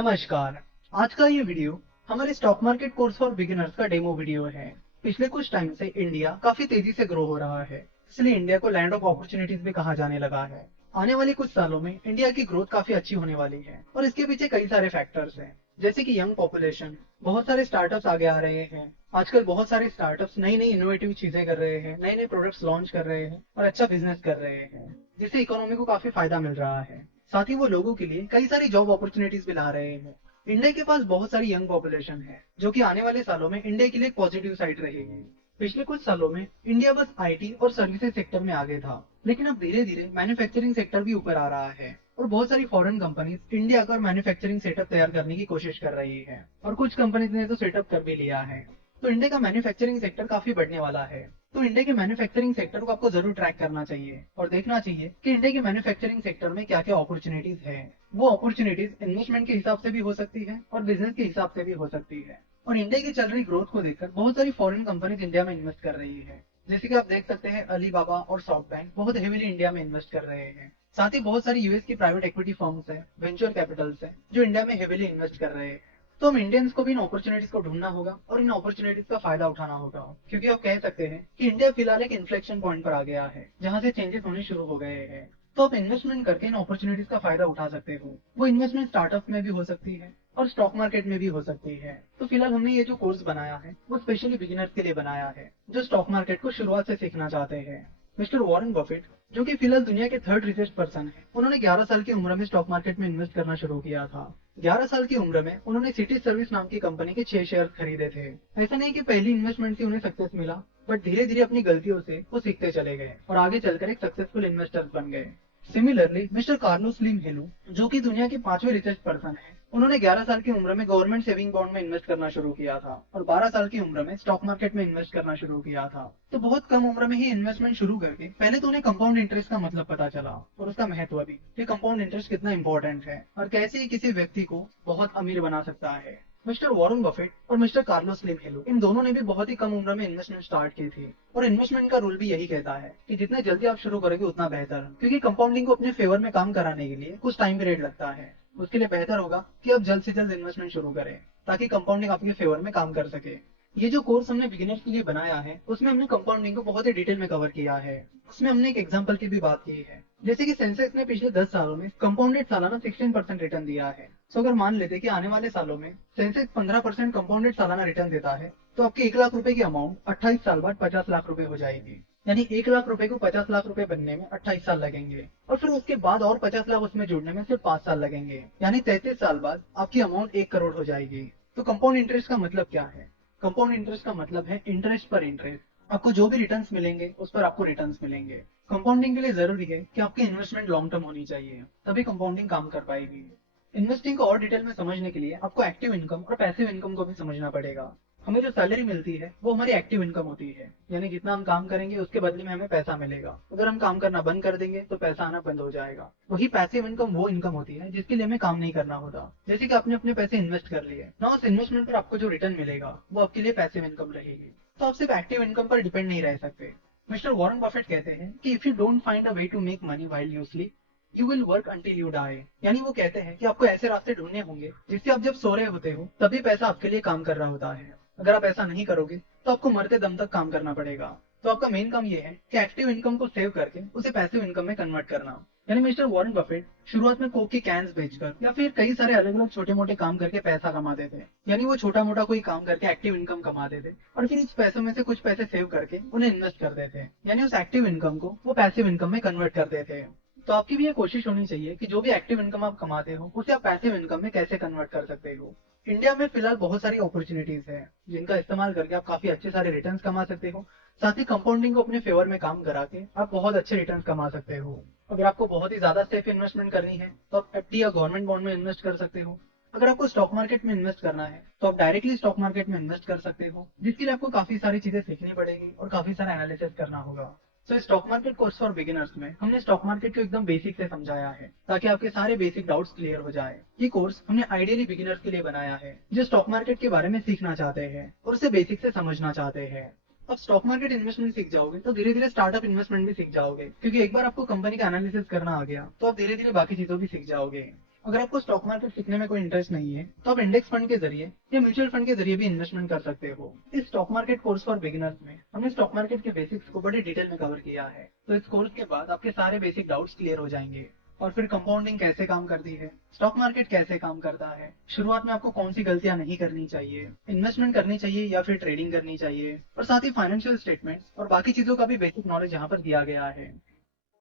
नमस्कार। आज का ये वीडियो हमारे stock market course for beginners का डेमो वीडियो है। पिछले कुछ टाइम से इंडिया काफी तेजी से ग्रो हो रहा है, इसलिए इंडिया को लैंड ऑफ अपॉर्चुनिटीज भी कहा जाने लगा है। आने वाले कुछ सालों में इंडिया की ग्रोथ काफी अच्छी होने वाली है और इसके पीछे कई सारे फैक्टर्स हैं, जैसे कि यंग पॉपुलेशन, बहुत सारे स्टार्टअप्स आगे आ रहे हैं। आजकल बहुत सारे स्टार्टअप्स नई नई इनोवेटिव चीजें कर रहे हैं, नए नए प्रोडक्ट्स लॉन्च कर रहे हैं और अच्छा बिजनेस कर रहे हैं, जिससे इकोनॉमी को काफी फायदा मिल रहा है। साथ ही वो लोगों के लिए कई सारी जॉब अपॉर्चुनिटीज भी ला रहे हैं। इंडिया के पास बहुत सारी यंग पॉपुलेशन है, जो कि आने वाले सालों में इंडिया के लिए एक पॉजिटिव साइड रहेगी। पिछले कुछ सालों में इंडिया बस आईटी और सर्विसेज सेक्टर में आगे था, लेकिन अब धीरे धीरे मैन्युफैक्चरिंग सेक्टर भी ऊपर आ रहा है और बहुत सारी फॉरेन कंपनीज इंडिया का मैन्युफैक्चरिंग सेटअप तैयार करने की कोशिश कर रही है और कुछ कंपनीज ने तो सेटअप कर भी लिया है। तो इंडिया का मैन्युफैक्चरिंग सेक्टर काफी बढ़ने वाला है। तो इंडिया के मैन्युफैक्चरिंग सेक्टर को आपको जरूर ट्रैक करना चाहिए और देखना चाहिए कि इंडिया के मैन्युफैक्चरिंग सेक्टर में क्या क्या अपॉर्चुनिटीज है। वो अपॉर्चुनिटीज इन्वेस्टमेंट के हिसाब से भी हो सकती है और बिजनेस के हिसाब से भी हो सकती है। और इंडिया की चल रही ग्रोथ को देखकर बहुत सारी फॉरेन कंपनीज इंडिया में इन्वेस्ट कर रही है। जैसे कि आप देख सकते हैं, अलीबाबा और सॉफ्टबैंक बहुत हेवीली इंडिया में इन्वेस्ट कर रहे हैं। साथ ही बहुत सारी यूएस की प्राइवेट इक्विटी फर्म्स हैं, वेंचर कैपिटल्स हैं, जो इंडिया में हेवीली इन्वेस्ट कर रहे हैं। तो हम इंडियंस को भी इन अपॉर्चुनिटीज को ढूंढना होगा और इन अपॉर्चुनिटीज का फायदा उठाना होगा, क्योंकि आप कह सकते हैं कि इंडिया फिलहाल एक इन्फ्लेक्शन पॉइंट पर आ गया है, जहां से चेंजेस होने शुरू हो गए हैं। तो आप इन्वेस्टमेंट करके इन अपॉर्चुनिटीज का फायदा उठा सकते हो। वो इन्वेस्टमेंट स्टार्टअप में भी हो सकती है और स्टॉक मार्केट में भी हो सकती है। तो फिलहाल हमने ये जो कोर्स बनाया है वो स्पेशली बिगिनर्स के लिए बनाया है, जो स्टॉक मार्केट को शुरुआत से सीखना चाहते हैं। मिस्टर वॉरेन बफेट, जो कि फिलहाल दुनिया के थर्ड रिचेस्ट पर्सन है, उन्होंने 11 साल की उम्र में स्टॉक मार्केट में इन्वेस्ट करना शुरू किया था। 11 साल की उम्र में उन्होंने सिटी सर्विस नाम की कंपनी के 6 शेयर खरीदे थे। ऐसा नहीं कि पहली इन्वेस्टमेंट से उन्हें सक्सेस मिला, बट धीरे धीरे अपनी गलतियों से वो सीखते चले गए और आगे चलकर एक सक्सेसफुल इन्वेस्टर बन गए। सिमिलरली मिस्टर कार्लोस स्लिम हेलू, जो कि दुनिया के 5वें रिचेस्ट पर्सन है, उन्होंने 11 साल की उम्र में गवर्नमेंट सेविंग बॉन्ड में इन्वेस्ट करना शुरू किया था और 12 साल की उम्र में स्टॉक मार्केट में इन्वेस्ट करना शुरू किया था। तो बहुत कम उम्र में ही इन्वेस्टमेंट शुरू करके पहले तो उन्हें कंपाउंड इंटरेस्ट का मतलब पता चला और उसका महत्व भी, कि कंपाउंड इंटरेस्ट कितना इंपॉर्टेंट है और कैसे ये किसी व्यक्ति को बहुत अमीर बना सकता है। मिस्टर वॉरेन बफेट और मिस्टर कार्लोस स्लिम हेलो, इन दोनों ने भी बहुत ही कम उम्र में इन्वेस्टमेंट स्टार्ट की थी और इन्वेस्टमेंट का रूल भी यही कहता है कि जितने जल्दी आप शुरू करोगे उतना बेहतर, क्योंकि कंपाउंडिंग को अपने फेवर में काम कराने के लिए कुछ टाइम पीरियड लगता है। उसके लिए बेहतर होगा कि आप जल्द से जल्द इन्वेस्टमेंट शुरू करें, ताकि कंपाउंडिंग आपके फेवर में काम कर सके। ये जो कोर्स हमने बिगिनर्स के लिए बनाया है, उसमें हमने कंपाउंडिंग को बहुत ही डिटेल में कवर किया है। उसमें हमने एक एग्जांपल की भी बात की है, जैसे कि सेंसेक्स ने पिछले 10 सालों में कंपाउंडेड सालाना 16% रिटर्न दिया है। तो अगर मान लेते कि आने वाले सालों में सेंसेक्स 15% कंपाउंडेड सालाना रिटर्न देता है, तो आपके 1 लाख रुपए की अमाउंट 28 साल बाद 50 लाख रुपए हो जाएगी। यानी 1 लाख रुपए को 50 लाख रुपए बनने में 28 साल लगेंगे और फिर उसके बाद और 50 लाख उसमें जुड़ने में सिर्फ 5 साल लगेंगे। यानी 33 साल बाद आपकी अमाउंट 1 करोड़ हो जाएगी। तो कंपाउंड इंटरेस्ट का मतलब क्या है? कंपाउंड इंटरेस्ट का मतलब है इंटरेस्ट पर इंटरेस्ट। आपको जो भी रिटर्न्स मिलेंगे उस पर आपको रिटर्न्स मिलेंगे। कंपाउंडिंग के लिए जरूरी है कि आपकी इन्वेस्टमेंट लॉन्ग टर्म होनी चाहिए, तभी कंपाउंडिंग काम कर पाएगी। इन्वेस्टिंग को और डिटेल में समझने के लिए आपको एक्टिव इनकम और पैसिव इनकम को भी समझना पड़ेगा। हमें जो सैलरी मिलती है वो हमारी एक्टिव इनकम होती है, यानी जितना हम काम करेंगे उसके बदले में हमें पैसा मिलेगा। अगर हम काम करना बंद कर देंगे तो पैसा आना बंद हो जाएगा। वही पैसिव इनकम वो इनकम होती है जिसके लिए हमें काम नहीं करना होता। जैसे कि आपने अपने पैसे इन्वेस्ट कर लिए ना, उस इन्वेस्टमेंट पर आपको जो रिटर्न मिलेगा वो आपके लिए पैसिव इनकम रहेगी। तो आप सिर्फ एक्टिव इनकम पर डिपेंड नहीं रह सकते। मिस्टर वॉरेन बफेट कहते हैं कि if you don't find a way to make money while you sleep, you will work until you die. यानी वो कहते हैं कि आपको ऐसे रास्ते ढूंढने होंगे जिससे आप जब सो रहे होते हो तभी पैसा आपके लिए काम कर रहा होता है। अगर आप ऐसा नहीं करोगे तो आपको मरते दम तक काम करना पड़ेगा। तो आपका मेन काम ये है कि एक्टिव इनकम को सेव करके उसे पैसिव इनकम में कन्वर्ट करना। यानी मिस्टर वॉरेन बफेट शुरुआत में कोक की कैंस बेचकर या फिर कई सारे अलग अलग छोटे मोटे काम करके पैसा कमाते थे। यानी वो छोटा मोटा कोई काम करके एक्टिव इनकम कमाते थे और फिर उस पैसों में से कुछ पैसे सेव करके उन्हें इन्वेस्ट करते थे। यानी उस एक्टिव इनकम को वो पैसिव इनकम में कन्वर्ट करते थे। तो आपकी भी ये कोशिश होनी चाहिए कि जो भी एक्टिव इनकम आप कमाते हो उसे आप पैसिव इनकम में कैसे कन्वर्ट कर सकते हो। इंडिया में फिलहाल बहुत सारी अपॉर्चुनिटीज है, जिनका इस्तेमाल करके आप काफी अच्छे सारे रिटर्न्स कमा सकते हो। साथ ही कंपाउंडिंग को अपने फेवर में काम करा के आप बहुत अच्छे रिटर्न्स कमा सकते हो। अगर आपको बहुत ही ज्यादा सेफ इन्वेस्टमेंट करनी है तो आप एफडी या गवर्नमेंट बॉन्ड में इन्वेस्ट कर सकते हो। अगर आपको स्टॉक मार्केट में इन्वेस्ट करना है तो आप डायरेक्टली स्टॉक मार्केट में इन्वेस्ट कर सकते हो, जिसके लिए आपको काफी सारी चीजें सीखनी पड़ेगी और काफी सारा एनालिसिस करना होगा। तो stock market course for beginners में हमने स्टॉक मार्केट को एकदम बेसिक से समझाया है, ताकि आपके सारे बेसिक डाउट्स क्लियर हो जाए। ये कोर्स हमने आइडियली बिगिनर्स के लिए बनाया है, जो स्टॉक मार्केट के बारे में सीखना चाहते हैं और उसे बेसिक से समझना चाहते हैं। अब स्टॉक मार्केट इन्वेस्टमेंट सीख जाओगे तो धीरे धीरे स्टार्टअप इन्वेस्टमेंट भी सीख जाओगे, क्योंकि एक बार आपको कंपनी का एनालिसिस करना आ गया तो आप धीरे धीरे बाकी चीजों भी सीख जाओगे। अगर आपको स्टॉक मार्केट सीखने में कोई इंटरेस्ट नहीं है तो आप इंडेक्स फंड के जरिए या म्यूचुअल फंड के जरिए भी इन्वेस्टमेंट कर सकते हो। इस stock market course for beginners में हमने स्टॉक मार्केट के बेसिक्स को बड़ी डिटेल में कवर किया है। तो इस कोर्स के बाद आपके सारे बेसिक डाउट्स क्लियर हो जाएंगे। और फिर कंपाउंडिंग कैसे काम करती है, स्टॉक मार्केट कैसे काम करता है, शुरुआत में आपको कौन सी गलतियां नहीं करनी चाहिए, इन्वेस्टमेंट करनी चाहिए या फिर ट्रेडिंग करनी चाहिए, और साथ ही फाइनेंशियल स्टेटमेंट्स और बाकी चीजों का भी बेसिक नॉलेज यहाँ पर दिया गया है।